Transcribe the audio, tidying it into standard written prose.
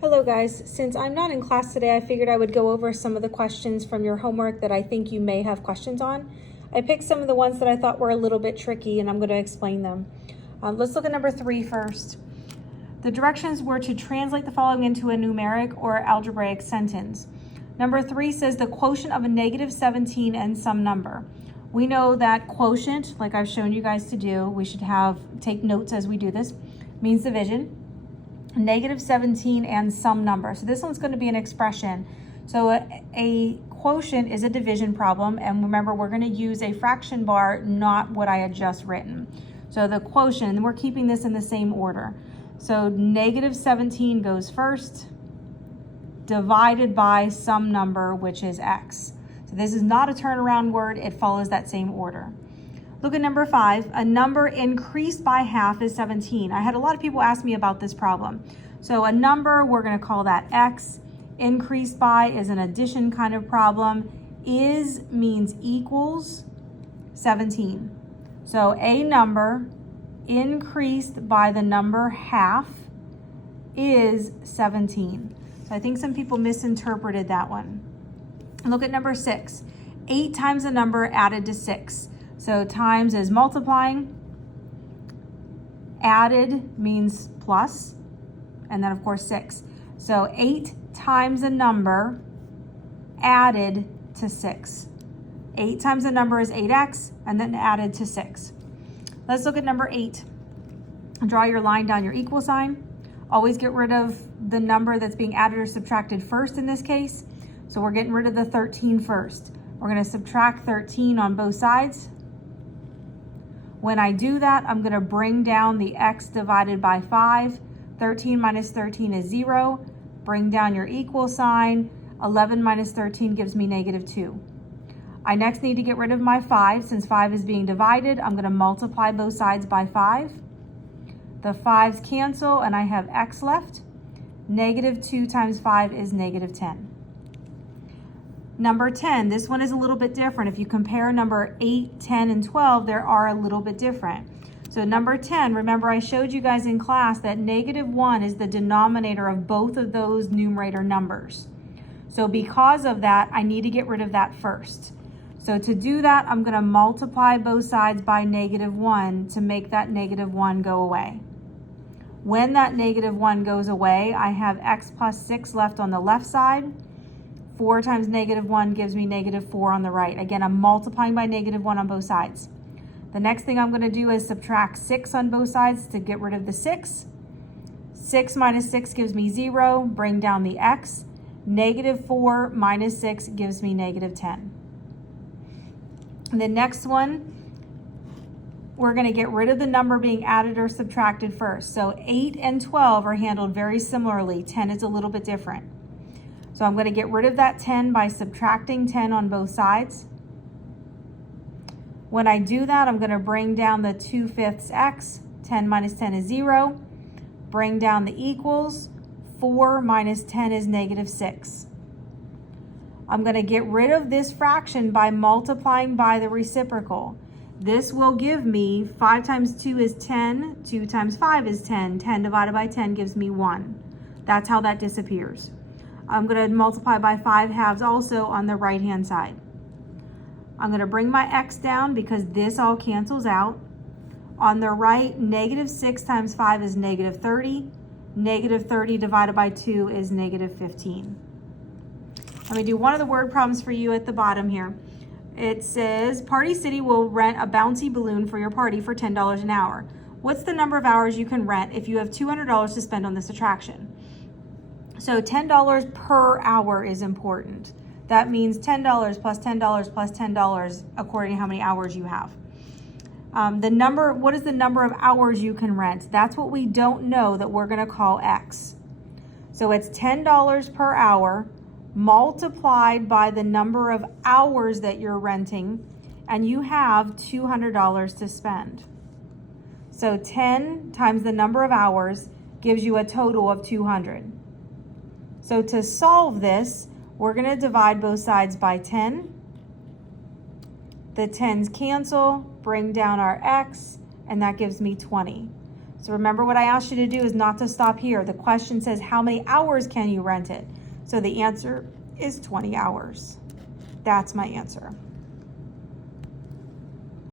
Hello guys, since I'm not in class today, I figured I would go over some of the questions from your homework that I think you may have questions on. I picked some of the ones that I thought were a little bit tricky and I'm going to explain them. Let's look at number 3 first. The directions were to translate the following into a numeric or algebraic sentence. Number 3 says the quotient of a negative 17 and some number. We know that quotient, like I've shown you guys to do, we should take notes as we do this, means division. Negative 17 and some number. So this one's going to be an expression. So a quotient is a division problem, and remember we're going to use a fraction bar, not what I had just written. So the quotient, and we're keeping this in the same order. So negative 17 goes first, divided by some number, which is x. So this is not a turnaround word, it follows that same order. Look at number 5. A number increased by half is 17. I had a lot of people ask me about this problem. So a number, we're going to call that x. Increased by is an addition kind of problem. Is means equals 17. So a number increased by the number half is 17. So I think some people misinterpreted that one. Look at number 6. 8 times a number added to 6. So times is multiplying, added means plus, and then of course 6. So 8 times a number added to 6. 8 times a number is 8x, and then added to 6. Let's look at number 8. Draw your line down your equal sign. Always get rid of the number that's being added or subtracted first in this case. So we're getting rid of the 13 first. We're going to subtract 13 on both sides. When I do that, I'm going to bring down the x divided by 5. 13 minus 13 is 0. Bring down your equal sign. 11 minus 13 gives me negative 2. I next need to get rid of my 5. Since 5 is being divided, I'm going to multiply both sides by 5. The 5's cancel and I have x left. Negative 2 times 5 is negative 10. Number 10, this one is a little bit different. If you compare number 8, 10, and 12, there are a little bit different. So number 10, remember I showed you guys in class that negative 1 is the denominator of both of those numerator numbers. So because of that, I need to get rid of that first. So to do that, I'm going to multiply both sides by negative 1 to make that negative 1 go away. When that negative 1 goes away, I have x plus 6 left on the left side. 4 times negative 1 gives me negative 4 on the right. Again, I'm multiplying by negative 1 on both sides. The next thing I'm going to do is subtract 6 on both sides to get rid of the 6. 6 minus 6 gives me 0. Bring down the x. Negative 4 minus 6 gives me negative 10. And the next one, we're going to get rid of the number being added or subtracted first. So 8 and 12 are handled very similarly. 10 is a little bit different. So I'm going to get rid of that 10 by subtracting 10 on both sides. When I do that, I'm going to bring down the 2/5 x. 10 minus 10 is 0. Bring down the equals. 4 minus 10 is negative 6. I'm going to get rid of this fraction by multiplying by the reciprocal. This will give me 5 times 2 is 10. 2 times 5 is 10. 10 divided by 10 gives me 1. That's how that disappears. I'm going to multiply by 5 halves also on the right-hand side. I'm going to bring my x down because this all cancels out. On the right, negative 6 times 5 is negative 30. Negative 30 divided by 2 is negative 15. Let me do one of the word problems for you at the bottom here. It says, Party City will rent a bouncy balloon for your party for $10 an hour. What's the number of hours you can rent if you have $200 to spend on this attraction? So $10 per hour is important. That means $10 plus $10 plus $10 according to how many hours you have. What is the number of hours you can rent? That's what we don't know that we're going to call X. So it's $10 per hour multiplied by the number of hours that you're renting, and you have $200 to spend. So 10 times the number of hours gives you a total of 200. So to solve this, we're going to divide both sides by 10. The 10s cancel, bring down our x, and that gives me 20. So remember what I asked you to do is not to stop here. The question says, how many hours can you rent it? So the answer is 20 hours. That's my answer.